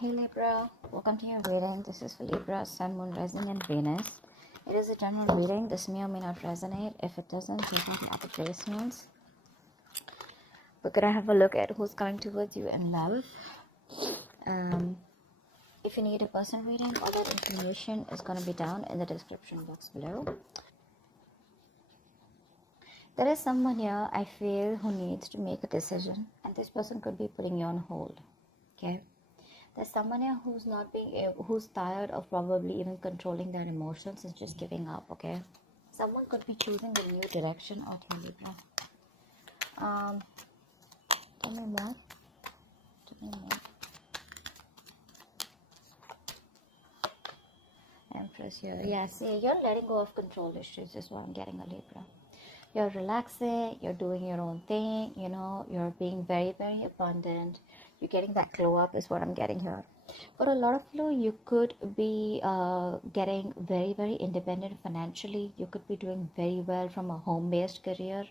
Hey Libra, welcome to your reading. This is for Libra, Sun, Moon, Rising, and Venus. It is a general reading. This may or may not resonate. If it doesn't, take out the other placements. We're gonna have a look at who's coming towards you in love. If you need a personal reading, all that information is gonna be down in the description box below. There is someone here I feel who needs to make a decision, and this person could be putting you on hold. Okay. There's someone here who's not being, who's tired of probably even controlling their emotions and just giving up. Okay, someone could be choosing a new direction out here, Libra. Tell me more. Tell me more. Empress here. Yeah, see, you're letting go of control issues. Is what I'm getting, a Libra. You're relaxing. You're doing your own thing. You know, you're being very, very abundant. You're getting that glow up is what I'm getting here. For a lot of you, you could be getting very, very independent financially. You could be doing very well from a home-based career,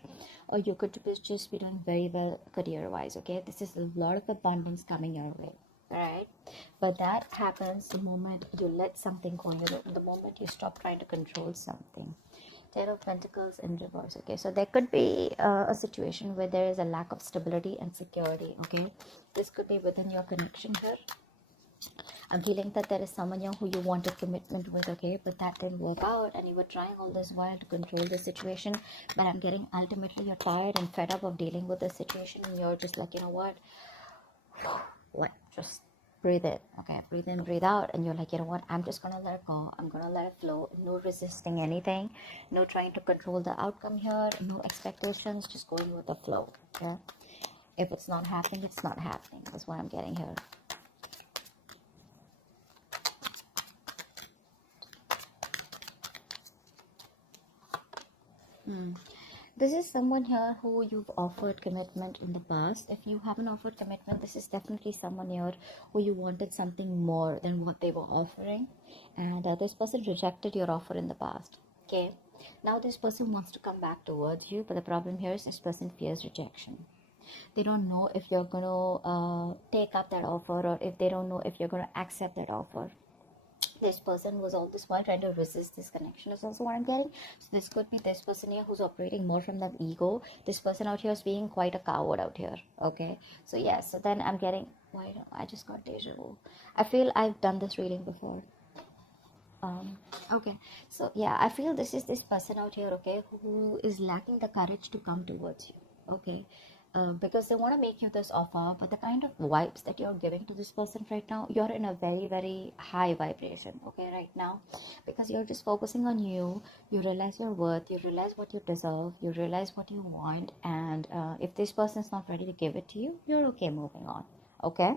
or you could just be doing very well career-wise. Okay, this is a lot of abundance coming your way. Right, but that happens the moment you let something go. You know, the moment you stop trying to control something. Ten of Pentacles in reverse. Okay, so there could be a situation where there is a lack of stability and security. Okay, this could be within your connection here. I'm feeling that there is someone here who you wanted commitment with, okay, but that didn't work out, and you were trying all this while to control the situation. But I'm getting ultimately you're tired and fed up of dealing with the situation, and you're just like, you know what, just breathe in. Okay, breathe in, breathe out, and you're like, you know what, I'm just gonna let it go. I'm gonna let it flow. No resisting anything, no trying to control the outcome here, no expectations, just going with the flow. Okay, if it's not happening, it's not happening. That's what I'm getting here. This is someone here who you've offered commitment in the past. If you haven't offered commitment, this is definitely someone here who you wanted something more than what they were offering, and this person rejected your offer in the past. Okay, now this person wants to come back towards you, but the problem here is this person fears rejection. They don't know if you're going to take up that offer, or if they don't know if you're going to accept that offer. This person was all this while trying to resist this connection is also what I'm getting. So this could be this person here who's operating more from the ego. This person out here is being quite a coward out here. Okay, so yeah, so then I'm getting, why don't I just got deja vu. I feel I've done this reading before. Okay, so yeah, I feel this is this person out here, okay, who is lacking the courage to come towards you. Okay, because they want to make you this offer, but the kind of vibes that you're giving to this person right now, you're in a very, very high vibration, okay, right now, because you're just focusing on you. You realize your worth, you realize what you deserve, you realize what you want, and if this person's not ready to give it to you, you're okay moving on. Okay,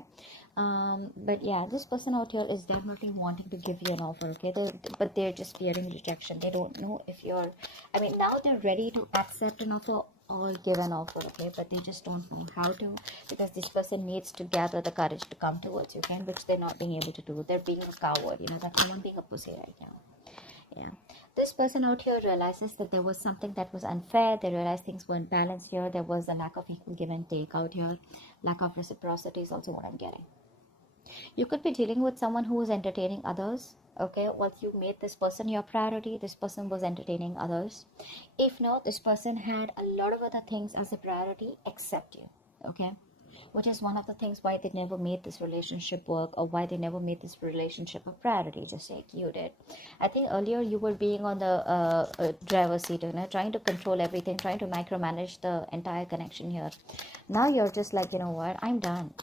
but yeah, this person out here is definitely wanting to give you an offer. Okay, but they're just fearing rejection. They don't know if you're, I mean, now they're ready to accept an offer or give an offer, okay, but they just don't know how to, because this person needs to gather the courage to come towards you, okay, which they're not being able to do. They're being a coward, you know, that's someone being a pussy right now. Yeah, this person out here realizes that there was something that was unfair. They realized things weren't balanced here. There was a lack of equal give and take out here. Lack of reciprocity is also what I'm getting. You could be dealing with someone who is entertaining others. Okay, once you made this person your priority, this person was entertaining others. If not, this person had a lot of other things as a priority except you. Okay, which is one of the things why they never made this relationship work, or why they never made this relationship a priority, just like you did. I think earlier you were being on the driver's seat, you know, trying to control everything, trying to micromanage the entire connection here. Now you're just like, you know what, I'm done.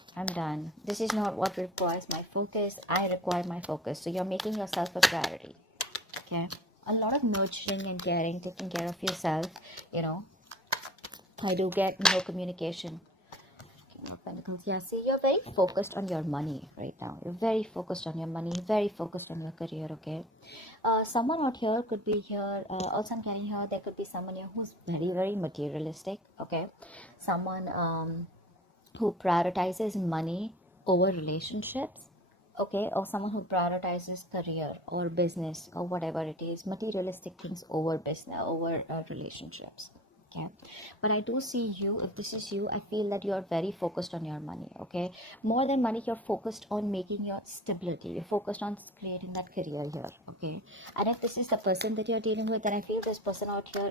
This is not what requires my focus. I require my focus. So you're making yourself a priority. Okay, a lot of nurturing and caring, taking care of yourself, you know. I do get no communication. Of Pentacles. Yeah, see, you're very focused on your money right now. You're very focused on your money, very focused on your career. Okay, someone out here could be here. Also, I'm getting here. There could be someone here who's very, very materialistic. Okay, someone who prioritizes money over relationships. Okay, or someone who prioritizes career or business or whatever it is, materialistic things over business, over relationships. Okay, but I do see you, if this is you, I feel that you're very focused on your money. Okay, more than money, you're focused on making your stability, you're focused on creating that career here. Okay, and if this is the person that you're dealing with, then I feel this person out here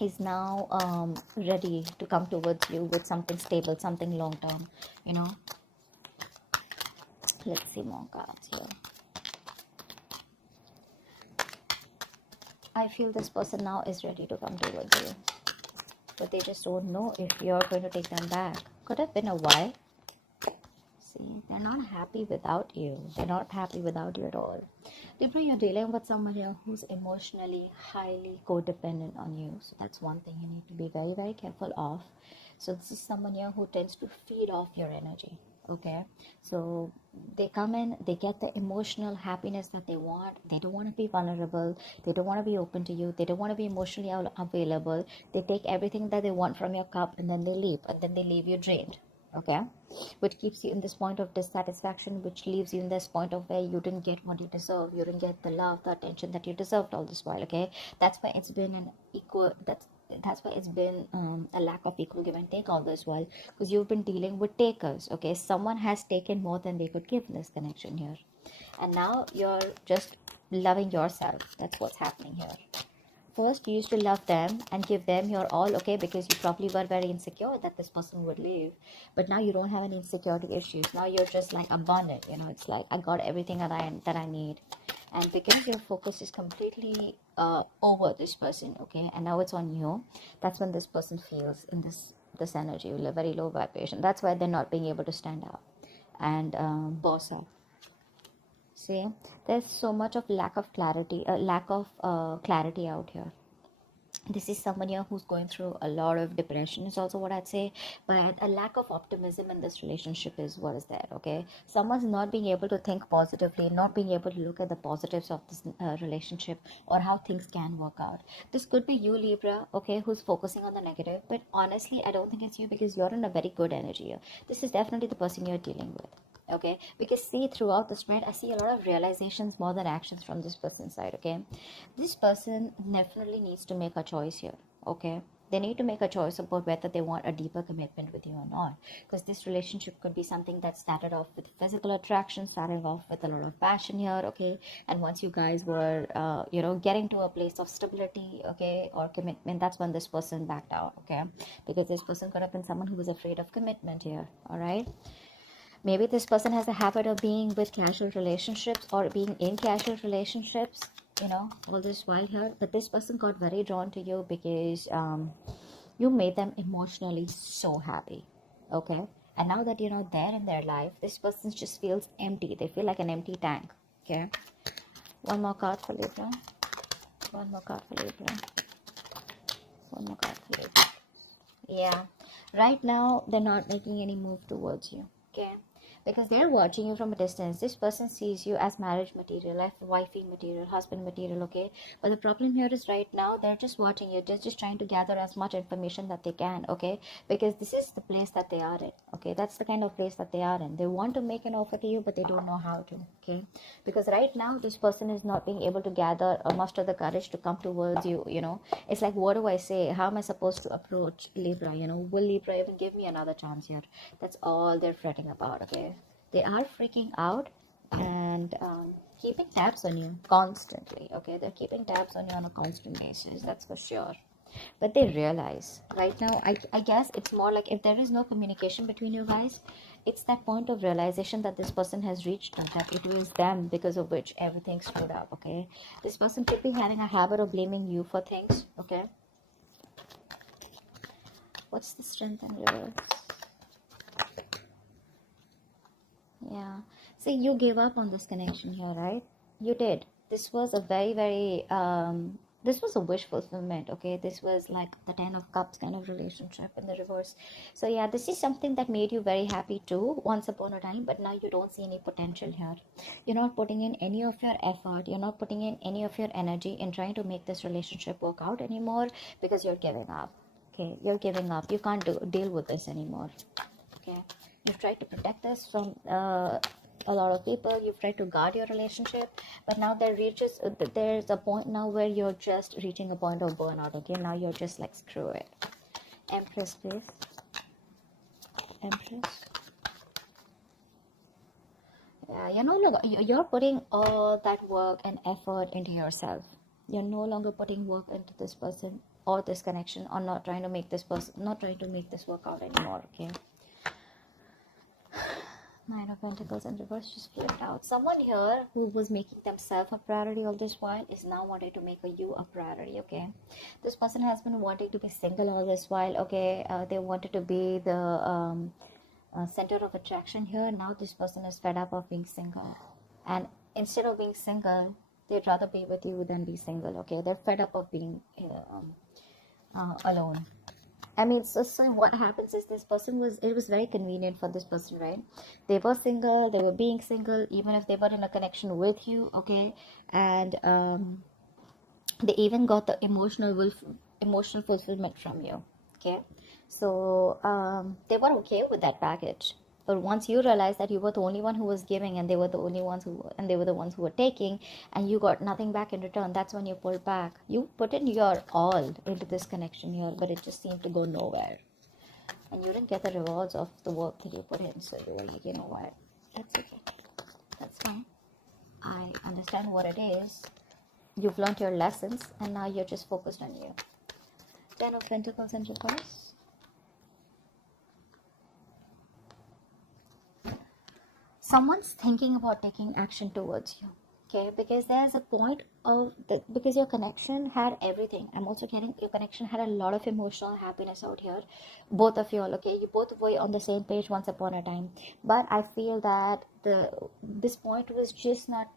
is now ready to come towards you with something stable, something long term, you know. Let's see more cards here. I feel this person now is ready to come towards you, but they just don't know if you're going to take them back. Could have been a while. See, they're not happy without you. They're not happy without you at all. Libra, you're dealing with someone here who's emotionally highly codependent on you. So that's one thing you need to be very, very careful of. So this is someone here who tends to feed off your energy. Okay, so they come in, they get the emotional happiness that they want. They don't want to be vulnerable, they don't want to be open to you, they don't want to be emotionally available. They take everything that they want from your cup and then they leave, and then they leave you drained. Okay, which keeps you in this point of dissatisfaction, which leaves you in this point of where you didn't get what you deserve, you didn't get the love, the attention that you deserved all this while. Okay, that's why it's been an equal, that's why it's been a lack of equal give and take all this while, because you've been dealing with takers. Okay, someone has taken more than they could give in this connection here, and now you're just loving yourself. That's what's happening here. First, you used to love them and give them your all, okay, because you probably were very insecure that this person would leave. But now you don't have any insecurity issues. Now you're just like abundant, you know. It's like, I got everything that I need. And because your focus is completely over this person, okay, and now it's on you, that's when this person feels in this energy, a very low vibration. That's why they're not being able to stand up and boss up. See, there's so much of lack of clarity out here. This is someone here who's going through a lot of depression is also what I'd say, but a lack of optimism in this relationship is what is there. Okay, someone's not being able to think positively, not being able to look at the positives of this relationship or how things can work out. This could be you, Libra, okay, who's focusing on the negative, but honestly I don't think it's you, because you're in a very good energy here. This is definitely the person you're dealing with. Okay, because see, throughout the spread I see a lot of realizations more than actions from this person's side. Okay, this person definitely needs to make a choice here. Okay, they need to make a choice about whether they want a deeper commitment with you or not, because this relationship could be something that started off with physical attraction, started off with a lot of passion here. Okay, and once you guys were getting to a place of stability, okay, or commitment, that's when this person backed out. Okay, because this person could have been someone who was afraid of commitment here. All right, maybe this person has a habit of being with casual relationships or being in casual relationships, all this while here. But this person got very drawn to you because you made them emotionally so happy. Okay, and now that you're not there in their life, this person just feels empty. They feel like an empty tank. Okay, one more card for Libra. One more card for Libra. One more card for Libra. Yeah, right now they're not making any move towards you. Okay, because they're watching you from a distance. This person sees you as marriage material, like wifey material, husband material. Okay, but the problem here is right now they're just watching you. They're just trying to gather as much information that they can. Okay, because this is the place that they are in. Okay, that's the kind of place that they are in. They want to make an offer to you, but they don't know how to. Okay, because right now this person is not being able to gather or muster the courage to come towards you. It's like, what do I say? How am I supposed to approach Libra? Will Libra even give me another chance here? That's all they're fretting about. Okay, they are freaking out and keeping tabs on you constantly. Okay, they're keeping tabs on you on a constant basis, that's for sure. But they realize right now, I guess it's more like, if there is no communication between you guys, it's that point of realization that this person has reached, that it was them because of which everything screwed up. Okay, this person could be having a habit of blaming you for things. Okay, what's the strength and reverse? Yeah, see, you gave up on this connection here, right? You did. This was a very, very this was a wish fulfillment. Okay, this was like the 10 of cups kind of relationship in the reverse. So yeah, this is something that made you very happy too once upon a time, but now you don't see any potential here. You're not putting in any of your effort, you're not putting in any of your energy in trying to make this relationship work out anymore, because you're giving up. Okay, you're giving up. You can't deal with this anymore. Okay, you've tried to protect this from a lot of people. You've tried to guard your relationship, but now there's a point now where you're just reaching a point of burnout. Okay, now you're just like, screw it. Empress, please. Empress. Yeah, you're putting all that work and effort into yourself. You're no longer putting work into this person or this connection, or not trying to make this work out anymore. Okay. Nine of Pentacles in reverse just flipped out. Someone here who was making themselves a priority all this while is now wanting to make you a priority. Okay, this person has been wanting to be single all this while. Okay, they wanted to be the center of attraction here. Now this person is fed up of being single, and instead of being single, they'd rather be with you than be single. Okay, they're fed up of being alone. I mean, so what happens is, it was very convenient for this person, right? They were single, they were being single, even if they were in a connection with you, okay? And they even got the emotional fulfillment from you, okay? So they were okay with that package. But once you realize that you were the only one who was giving, and they were the ones who were taking, and you got nothing back in return, that's when you pulled back. You put in your all into this connection here, but it just seemed to go nowhere. And you didn't get the rewards of the work that you put in. So you were like, you know what? That's okay. That's fine. I understand what it is. You've learned your lessons, and now you're just focused on you. Ten of Pentacles in reverse. Someone's thinking about taking action towards you, okay? Because there's a point of because your connection had everything. I'm also getting your connection had a lot of emotional happiness out here. Both of you all, okay? You both were on the same page once upon a time. But I feel that this point was just not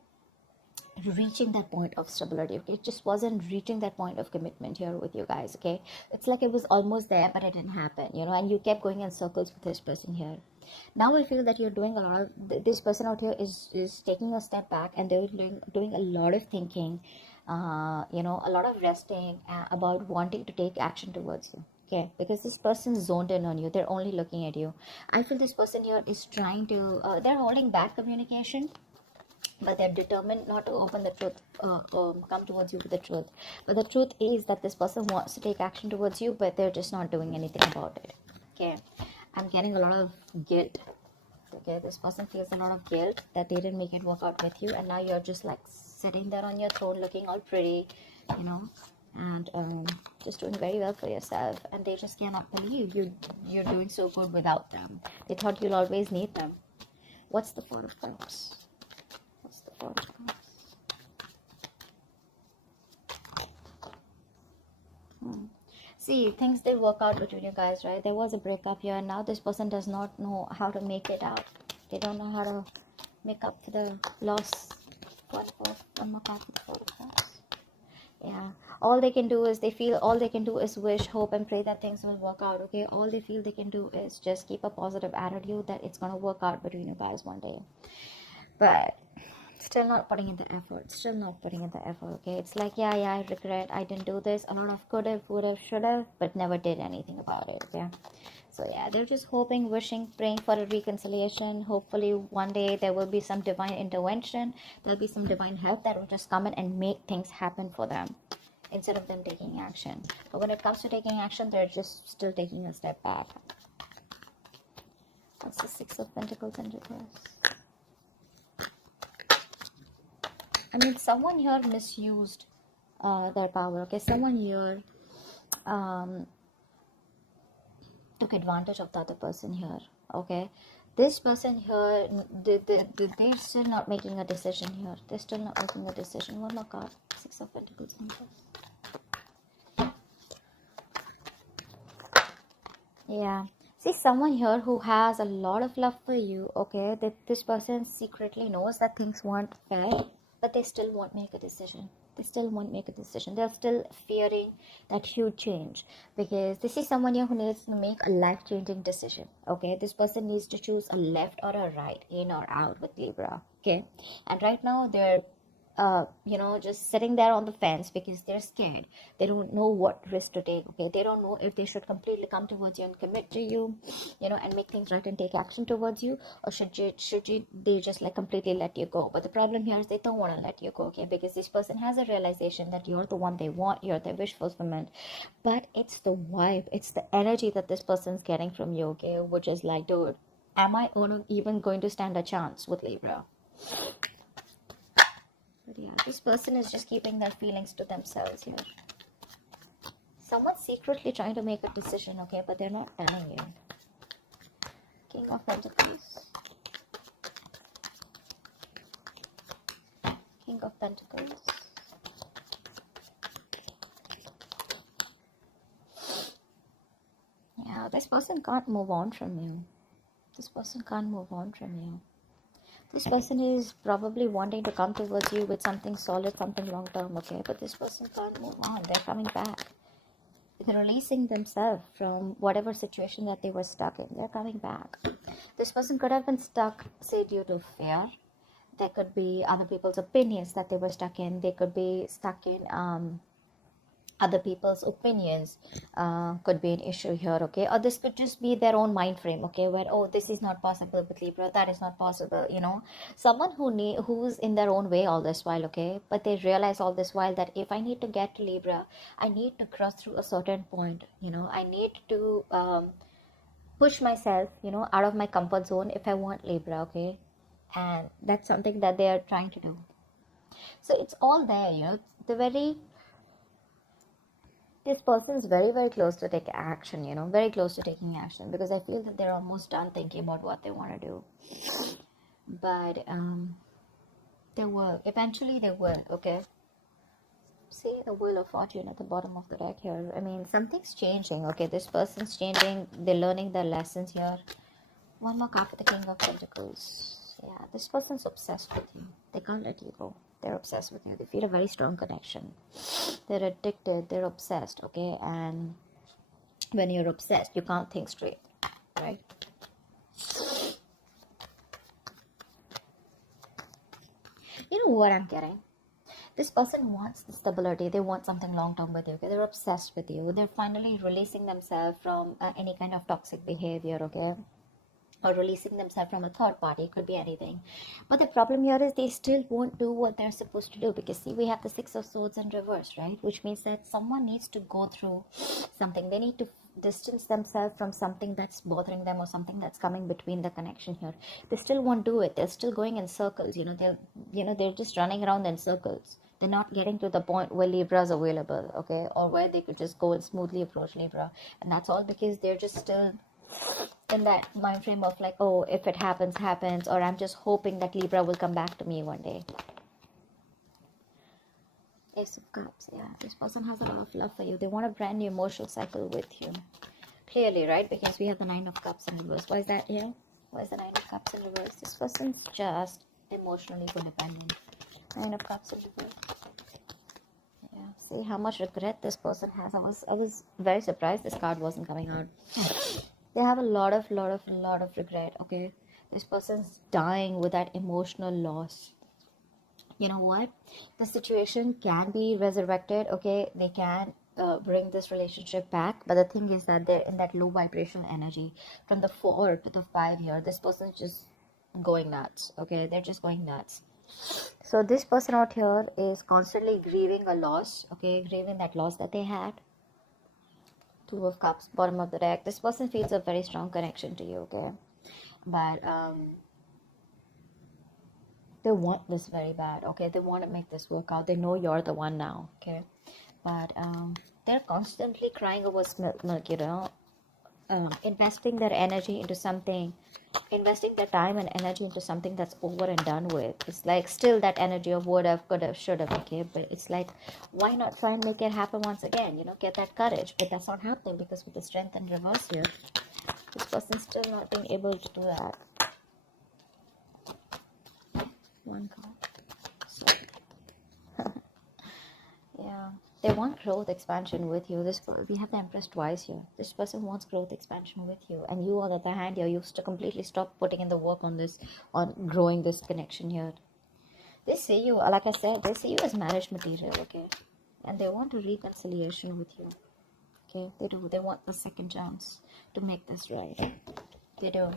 reaching that point of stability. Okay, it just wasn't reaching that point of commitment here with you guys. Okay, it's like it was almost there, but it didn't happen, and you kept going in circles with this person here. Now I feel that you're doing a lot of, this person out here is taking a step back, and they're doing a lot of thinking, a lot of resting about wanting to take action towards you. Okay, because this person's zoned in on you. They're only looking at you. I feel this person here is trying to they're holding back communication, but they're determined not to open the truth, come towards you with the truth. But the truth is that this person wants to take action towards you, but they're just not doing anything about it. Okay, I'm getting a lot of guilt. Okay, this person feels a lot of guilt that they didn't make it work out with you, and now you're just like sitting there on your throne looking all pretty, and just doing very well for yourself, and they just cannot believe you're doing so good without them. They thought you'll always need them. What's the Four of Cups? See, things did work out between you guys, right? There was a breakup here, and now this person does not know how to make it out. They don't know how to make up for the loss. One more card for the Four of Cups. Yeah, all they can do is wish, hope, and pray that things will work out. Okay, all they feel they can do is just keep a positive attitude that it's gonna work out between you guys one day. But still not putting in the effort. Okay, it's like, yeah, I regret I didn't do this. A lot of could have, would have, should have, but never did anything about it. Okay, so yeah, they're just hoping, wishing, praying for a reconciliation. Hopefully one day there will be some divine intervention. There'll be some divine help that will just come in and make things happen for them, instead of them taking action. But when it comes to taking action, they're just still taking a step back. That's the Six of Pentacles in reverse. I mean, someone here misused their power. Okay, someone here took advantage of the other person here. Okay, this person here, they're still not making a decision here. They're still not making a decision. One more card. Six of Pentacles in reverse. Yeah. See, someone here who has a lot of love for you. Okay, that this person secretly knows that things weren't fair, but they still won't make a decision. They're still fearing that huge change, because this is someone here who needs to make a life-changing decision. Okay, this person needs to choose a left or a right, in or out with Libra. Okay, and right now they're just sitting there on the fence because they're scared. They don't know what risk to take. Okay, they don't know if they should completely come towards you and commit to you, and make things right and take action towards you, or should you they just like completely let you go. But the problem here is they don't want to let you go. Okay, because this person has a realization that you're the one they want, you're their wish fulfillment, but it's the vibe, it's the energy that this person's getting from you. Okay, which is like, dude, am I even going to stand a chance with Libra? But yeah, this person is just keeping their feelings to themselves here. Someone's secretly trying to make a decision, okay, but they're not telling you. King of Pentacles. King of Pentacles. Yeah, this person can't move on from you. This person can't move on from you. This person is probably wanting to come towards you with something solid, something long-term, okay? But this person can't move on. They're coming back. They're releasing themselves from whatever situation that they were stuck in. They're coming back. This person could have been stuck, say, due to fear. There could be other people's opinions that they were stuck in. They could be stuck in other people's opinions. Could be an issue here, okay? Or this could just be their own mind frame, okay, where, oh, this is not possible with Libra, that is not possible, someone who's in their own way all this while, okay, but they realize all this while that if I need to get to Libra, I need to cross through a certain point, I need to push myself, out of my comfort zone if I want Libra, okay? And that's something that they are trying to do. So it's all there, this person is very, very close to take action, very close to taking action, because I feel that they're almost done thinking about what they want to do. But they will, eventually they will, okay? See the Wheel of Fortune at the bottom of the deck here. I mean, something's changing, okay? This person's changing, they're learning their lessons here. One more card for the King of Pentacles. Yeah, this person's obsessed with you. They can't let you go. They're obsessed with you. They feel a very strong connection. They're addicted. They're obsessed, okay? And when you're obsessed, you can't think straight, right? You know what I'm getting? This person wants the stability. They want something long-term with you, okay? They're obsessed with you. They're finally releasing themselves from any kind of toxic behavior, okay? Or releasing themselves from a third party. It could be anything. But the problem here is they still won't do what they're supposed to do, because see, we have the Six of Swords in reverse, right? Which means that someone needs to go through something. They need to distance themselves from something that's bothering them, or something that's coming between the connection here. They still won't do it. They're still going in circles, they're just running around in circles. They're not getting to the point where Libra is available, okay? Or where they could just go and smoothly approach Libra. And that's all because they're just still in that mind frame of like, oh, if it happens, happens, or I'm just hoping that Libra will come back to me one day. Ace of Cups, yeah. This person has a lot of love for you. They want a brand new emotional cycle with you. Clearly, right? Because we have the Nine of Cups in reverse. Why is that here? Why is the Nine of Cups in reverse? This person's just emotionally codependent. Nine of Cups in reverse. Yeah. See how much regret this person has. I was very surprised this card wasn't coming out. They have a lot of regret, okay? This person's dying with that emotional loss. You know what? The situation can be resurrected, okay? They can bring this relationship back, but the thing is that they're in that low vibrational energy. From the 4 to the 5 here, this person's just going nuts, okay? They're just going nuts. So this person out here is constantly grieving a loss, okay? Grieving that loss that they had. Two of Cups, bottom of the deck. This person feels a very strong connection to you, okay? But they want this very bad, okay? They want to make this work out. They know you're the one now, okay? But they're constantly crying over spilt milk, investing their energy into something, investing their time and energy into something that's over and done with. It's like still that energy of would have, could have, should have, okay? But it's like, why not try and make it happen once again, get that courage? But that's not happening, because with the Strength in reverse here, this person's still not being able to do that. One card. Yeah. They want growth expansion with you. We have the Empress twice here. This person wants growth expansion with you, and you, on the other hand, you're used to completely stop putting in the work on growing this connection here. They see you, like I said, they see you as marriage material, okay? And they want a reconciliation with you, okay? They do. They want the second chance to make this right. They do.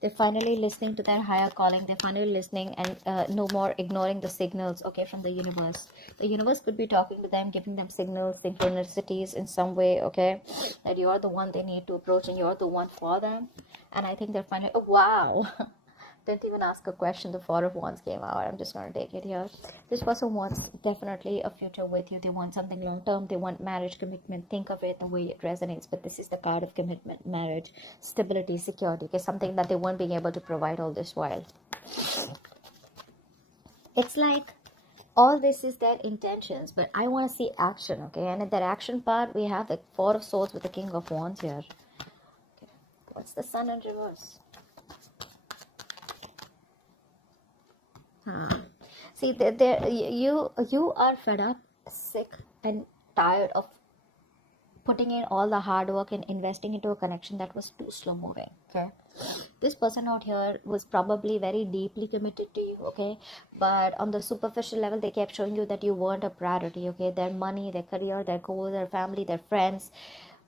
They're finally listening to their higher calling. They're finally listening and no more ignoring the signals, okay, from the universe. The universe could be talking to them, giving them signals, synchronicities in some way, okay, that you're the one they need to approach and you're the one for them. And I think they're finally, oh, wow. Didn't even ask a question. The Four of Wands came out. I'm just going to take it here. This person wants definitely a future with you. They want something long term. They want marriage, commitment. Think of it the way it resonates. But this is the card of commitment, marriage, stability, security. Okay, something that they weren't being able to provide all this while. It's like all this is their intentions, but I want to see action, okay? And in that action part, we have the Four of Swords with the King of Wands here. Okay. What's the Sun in reverse? See, you are fed up, sick, and tired of putting in all the hard work and investing into a connection that was too slow moving. Okay, this person out here was probably very deeply committed to you. Okay, but on the superficial level, they kept showing you that you weren't a priority. Okay, their money, their career, their goals, their family, their friends,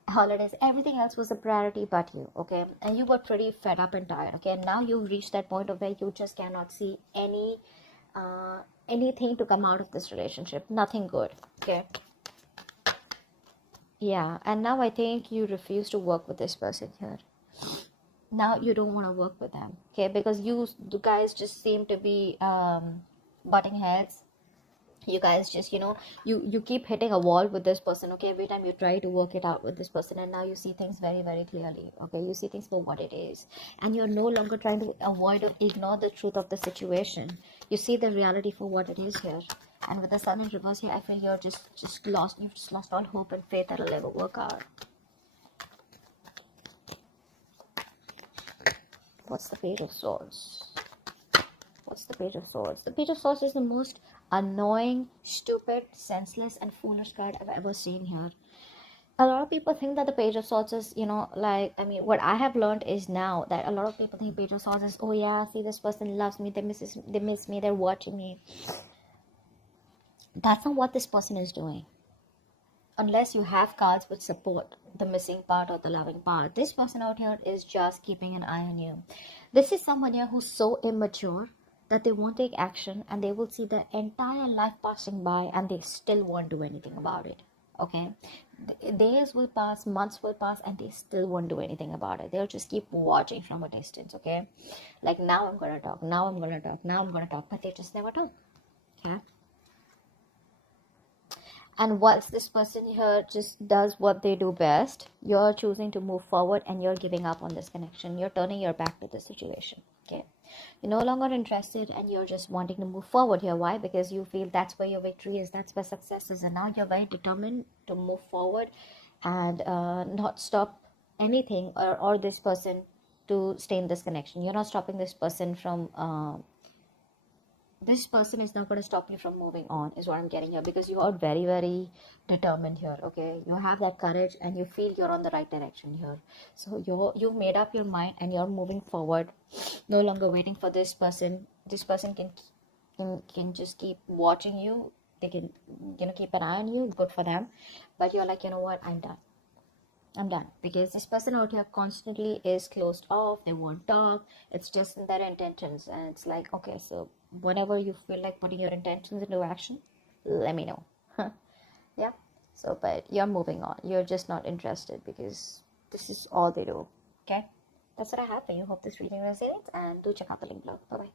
holidays, everything else was a priority but you. Okay, and you were pretty fed up and tired. Okay, and now you've reached that point of where you just cannot see anything to come out of this relationship. Nothing good. Okay, yeah, and now I think you refuse to work with this person here. Now you don't want to work with them, okay, because you guys just seem to be butting heads. You guys just, you keep hitting a wall with this person, okay? Every time you try to work it out with this person, and now you see things very, very clearly, okay? You see things for what it is, and you're no longer trying to avoid or ignore the truth of the situation. You see the reality for what it is here. And with the Sun in reverse here, I feel you're just lost. You've just lost all hope and faith that it'll ever work out. What's the Page of Swords? What's the Page of Swords? The Page of Swords is the most annoying, stupid, senseless, and foolish card I've ever seen here. A lot of people think that the Page of Swords is, what I have learned is now that a lot of people think Page of Swords is, oh yeah, see, this person loves me, they miss me, they're watching me. That's not what this person is doing. Unless you have cards which support the missing part or the loving part. This person out here is just keeping an eye on you. This is someone here who's so immature that they won't take action, and they will see the entire life passing by and they still won't do anything about it. Okay, days will pass, months will pass, and they still won't do anything about it. They'll just keep watching from a distance. Okay, like, now I'm gonna talk, now I'm gonna talk, now I'm gonna talk, but they just never talk. Okay, and once this person here just does what they do best, you're choosing to move forward and you're giving up on this connection. You're turning your back to the situation. Okay, you're no longer interested and you're just wanting to move forward here. Why? Because you feel that's where your victory is, that's where success is, and now you're very determined to move forward and not stop anything or this person to stay in this connection. You're not stopping this person from this person is not going to stop you from moving on, is what I'm getting here, because you are very, very determined here. Okay, you have that courage and you feel you're on the right direction here. So you've made up your mind and you're moving forward, no longer waiting for this person. This person can just keep watching you. They can keep an eye on you. Good for them. But you're like, you know what, I'm done, because this person out here constantly is closed off. They won't talk. It's just in their intentions, and it's like, okay, so whenever you feel like putting your intentions into action, let me know. Yeah, so, but you're moving on. You're just not interested because this is all they do. Okay, that's what I have for you. Hope this reading resonates, and do check out the link below. Bye bye.